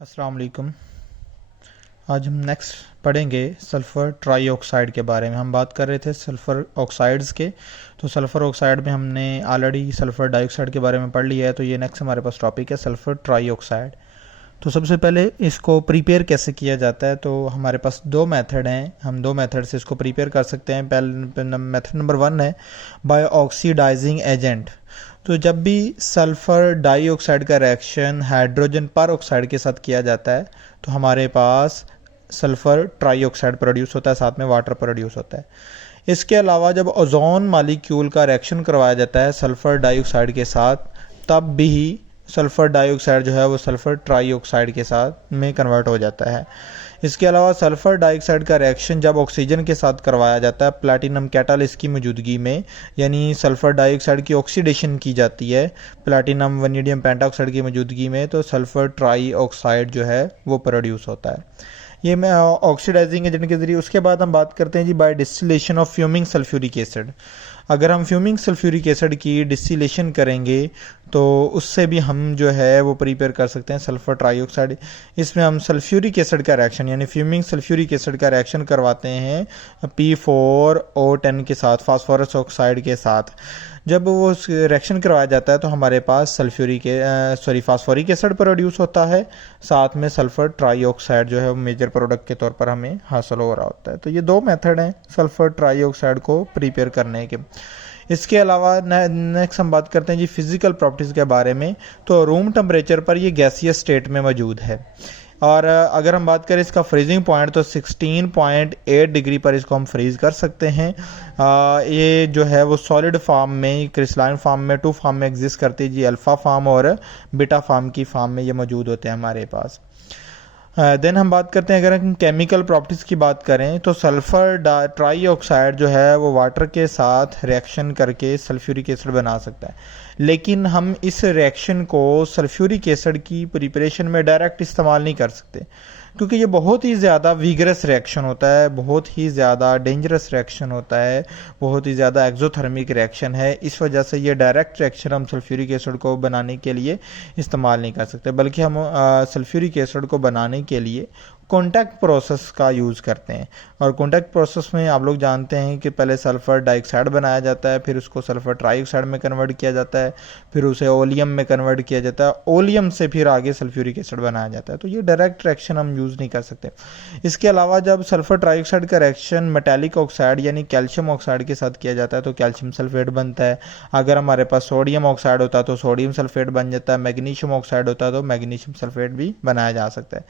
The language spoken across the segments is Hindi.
अस्सलाम वालेकुम। आज हम नेक्स्ट पढ़ेंगे सल्फ़र ट्राईऑक्साइड के बारे में। हम बात कर रहे थे सल्फ़र ऑक्साइड्स के, तो सल्फ़र ऑक्साइड में हमने ऑलरेडी सल्फ़र डाइऑक्साइड के बारे में पढ़ लिया है। तो ये नेक्स्ट हमारे पास टॉपिक है सल्फ़र ट्राईऑक्साइड। तो सबसे पहले इसको प्रिपेयर कैसे किया जाता है, तो हमारे पास दो मेथड हैं। हम दो मेथड से इसको प्रिपेयर कर सकते हैं। पहले मेथड नंबर 1 है बाय ऑक्सीडाइजिंग एजेंट। तो जब भी सल्फ़र डाइऑक्साइड का रिएक्शन हाइड्रोजन पर ऑक्साइड के साथ किया जाता है तो हमारे पास सल्फ़र ट्राईऑक्साइड प्रोड्यूस होता है, साथ में वाटर प्रोड्यूस होता है। इसके अलावा जब ओजोन मालिक्यूल का रिएक्शन करवाया जाता है सल्फ़र डाइऑक्साइड के साथ, तब भी सल्फ़र डाइऑक्साइड जो है वो सल्फ़र ट्राईऑक्साइड के साथ में कन्वर्ट हो जाता है। इसके अलावा सल्फ़र डाइऑक्साइड का रिएक्शन जब ऑक्सीजन के साथ करवाया जाता है प्लैटिनम कैटालिस्ट की मौजूदगी में, यानी सल्फ़र डाइऑक्साइड की ऑक्सीडेशन की जाती है प्लैटिनम वैनेडियम पेंटाऑक्साइड की मौजूदगी में, तो सल्फ़र ट्राईऑक्साइड जो है वो प्रोड्यूस होता है। ये मैं ऑक्सीडाइजिंग एजेंट के जरिए। उसके बाद हम बात करते हैं जी by distillation of fuming sulphuric acid. अगर हम फ्यूमिंग सल्फ्यूरिक एसिड की डिस्टिलेशन करेंगे तो उससे भी हम जो है वो प्रिपेयर कर सकते हैं सल्फ़र ट्राईऑक्साइड। इसमें हम सल्फ्यूरिक एसिड का रिएक्शन यानी फ्यूमिंग सल्फ्यूरिक एसिड का रिएक्शन करवाते हैं P4O10 के साथ, फास्फोरस ऑक्साइड के साथ। जब वो रिएक्शन करवाया जाता है तो हमारे पास फास्फोरिक एसिड प्रोड्यूस होता है, साथ में सल्फ़र ट्राईऑक्साइड जो है वो मेजर प्रोडक्ट के तौर पर हमें हासिल हो रहा होता है। तो ये दो मेथड हैं सल्फ़र ट्राईऑक्साइड को प्रिपेयर करने के। इसके अलावा नेक्स्ट हम बात करते हैं जी फिज़िकल प्रॉपर्टीज़ के बारे में। तो रूम टेम्परेचर पर ये गैसियस स्टेट में मौजूद है, और अगर हम बात करें इसका फ्रीजिंग पॉइंट तो 16.8 डिग्री पर इसको हम फ्रीज कर सकते हैं। ये जो है वो सॉलिड फॉर्म में, क्रिस्टलाइन फॉर्म में, टू फॉर्म में एग्जिस्ट करती है जी, अल्फ़ा फॉर्म और बीटा फॉर्म की फॉर्म में ये मौजूद होते हैं हमारे पास। देन हम बात करते हैं, अगर हम केमिकल प्रॉपर्टीज़ की बात करें तो सल्फ़र ट्राईऑक्साइड जो है वो वाटर के साथ रिएक्शन करके सल्फ्यूरिक एसिड बना सकता है, लेकिन हम इस रिएक्शन को सल्फ्यूरिक एसिड की प्रिपरेशन में डायरेक्ट इस्तेमाल नहीं कर सकते, क्योंकि ये बहुत ही ज़्यादा विगरस रिएक्शन होता है, बहुत ही ज़्यादा डेंजरस रिएक्शन होता है, बहुत ही ज़्यादा एक्जोथर्मिक रिएक्शन है। इस वजह से ये डायरेक्ट रिएक्शन हम सल्फ्यूरिक एसिड को बनाने के लिए इस्तेमाल नहीं कर सकते, बल्कि हम सल्फ्यूरिक एसिड को बनाने के लिए कॉन्टैक्ट प्रोसेस का यूज़ करते हैं। और कॉन्टैक्ट प्रोसेस में आप लोग जानते हैं कि पहले सल्फ़र डाइऑक्साइड बनाया जाता है, फिर उसको सल्फ़र ट्राईऑक्साइड में कन्वर्ट किया जाता है, फिर उसे ओलियम में कन्वर्ट किया जाता है, ओलियम से फिर आगे सल्फ्यूरिक एसिड बनाया जाता है। तो ये डायरेक्ट रिएक्शन हम यूज़ नहीं कर सकते। इसके अलावा जब सल्फ़र ट्राईऑक्साइड का रिएक्शन मेटालिक ऑक्साइड यानी कैल्शियम ऑक्साइड के साथ किया जाता है तो कैल्शियम सल्फेट बनता है। अगर हमारे पास सोडियम ऑक्साइड होता है तो सोडियम सल्फेट बन जाता है, मैग्नीशियम ऑक्साइड होता है तो मैग्नीशियम सल्फेट भी बनाया जा सकता है।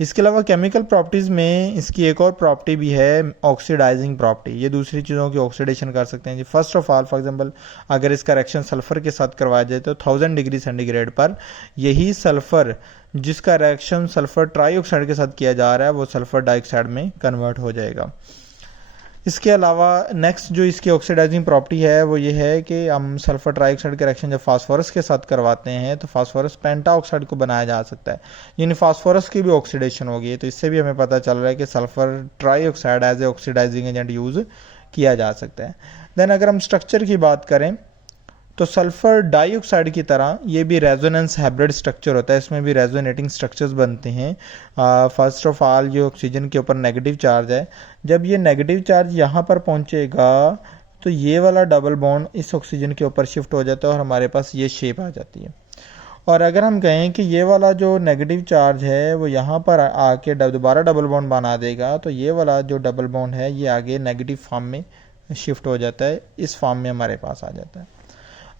इसके अलावा केमिकल प्रॉपर्टीज़ में इसकी एक और प्रॉपर्टी भी है ऑक्सीडाइजिंग प्रॉपर्टी। ये दूसरी चीज़ों की ऑक्सीडेशन कर सकते हैं जी। First of all, for example, अगर इसका रिएक्शन सल्फ़र के साथ करवाया जाए तो 1000 डिग्री सेंटीग्रेड पर यही सल्फ़र जिसका रिएक्शन सल्फ़र ट्राईऑक्साइड के साथ किया जा रहा है वो सल्फ़र डाइऑक्साइड में कन्वर्ट हो जाएगा। इसके अलावा नेक्स्ट जो इसकी ऑक्सीडाइजिंग प्रॉपर्टी है वो ये है कि हम सल्फ़र ट्राईऑक्साइड का रिएक्शन जब फास्फोरस के साथ करवाते हैं तो फास्फोरस पेंटाऑक्साइड को बनाया जा सकता है, यानी फास्फोरस की भी ऑक्सीडेशन होगी। तो इससे भी हमें पता चल रहा है कि sulphur trioxide as a oxidising agent use किया जा सकता है। देन अगर हम स्ट्रक्चर की बात करें तो सल्फ़र डाइऑक्साइड की तरह ये भी रेजोनेंस हाइब्रिड स्ट्रक्चर होता है, इसमें भी रेजोनेटिंग स्ट्रक्चर्स बनते हैं। फर्स्ट ऑफ ऑल, जो ऑक्सीजन के ऊपर नेगेटिव चार्ज है, जब ये नेगेटिव चार्ज यहाँ पर पहुँचेगा तो ये वाला डबल बॉन्ड इस ऑक्सीजन के ऊपर शिफ्ट हो जाता है और हमारे पास ये शेप आ जाती है। और अगर हम कहें कि ये वाला जो नेगेटिव चार्ज है वो यहाँ पर आके दोबारा डबल बॉन्ड बना देगा तो ये वाला जो डबल बॉन्ड है ये आगे नेगेटिव फॉर्म में शिफ्ट हो जाता है, इस फॉर्म में हमारे पास आ जाता है।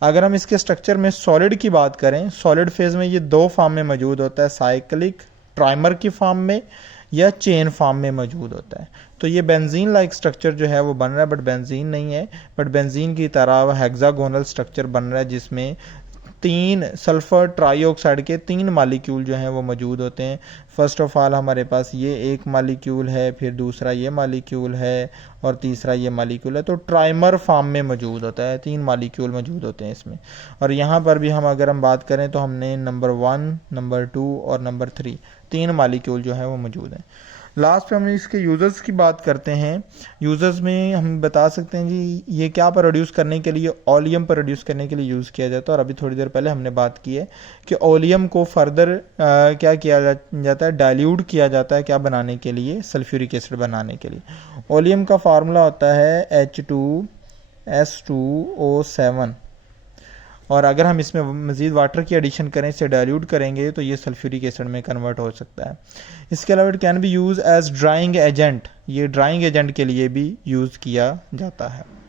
अगर हम इसके स्ट्रक्चर में सॉलिड की बात करें, सॉलिड फेज में ये दो फॉर्म में मौजूद होता है, साइक्लिक ट्राइमर की फॉर्म में या चेन फॉर्म में मौजूद होता है। तो ये बेंजीन लाइक स्ट्रक्चर जो है वो बन रहा है, बट बेंजीन नहीं है, बट बेंजीन की तरह हेक्सागोनल स्ट्रक्चर बन रहा है जिसमें 3 सल्फ़र ट्राईऑक्साइड के 3 मालिक्यूल जो हैं वो मौजूद होते हैं। फर्स्ट ऑफ ऑल हमारे पास ये एक मालिक्यूल है, फिर दूसरा ये मालिक्यूल है और तीसरा ये मालिक्यूल है। तो ट्राइमर फॉर्म में मौजूद होता है, 3 मालिक्यूल मौजूद होते हैं इसमें। और यहाँ पर भी अगर हम बात करें तो हमने नंबर 1, नंबर 2 और नंबर 3 3 मालिक्यूल जो है वो मौजूद हैं। लास्ट पे हम इसके यूज़र्स की बात करते हैं। यूज़र्स में हम बता सकते हैं जी ये क्या प्रोड्यूस करने के लिए, ओलियम प्रोड्यूस करने के लिए यूज़ किया जाता है। और अभी थोड़ी देर पहले हमने बात की है कि ओलियम को फर्दर क्या किया जाता है, डाइल्यूट किया जाता है क्या बनाने के लिए, सल्फ्यूरिक एसिड बनाने के लिए। ओलियम का फार्मूला होता है H2S2O7, और अगर हम इसमें मज़ीद वाटर की एडिशन करें, इसे डाइल्यूट करेंगे तो ये सल्फ्यूरिक एसिड में कन्वर्ट हो सकता है। इसके अलावा it can be use as drying agent, ये ड्राइंग एजेंट के लिए भी यूज़ किया जाता है।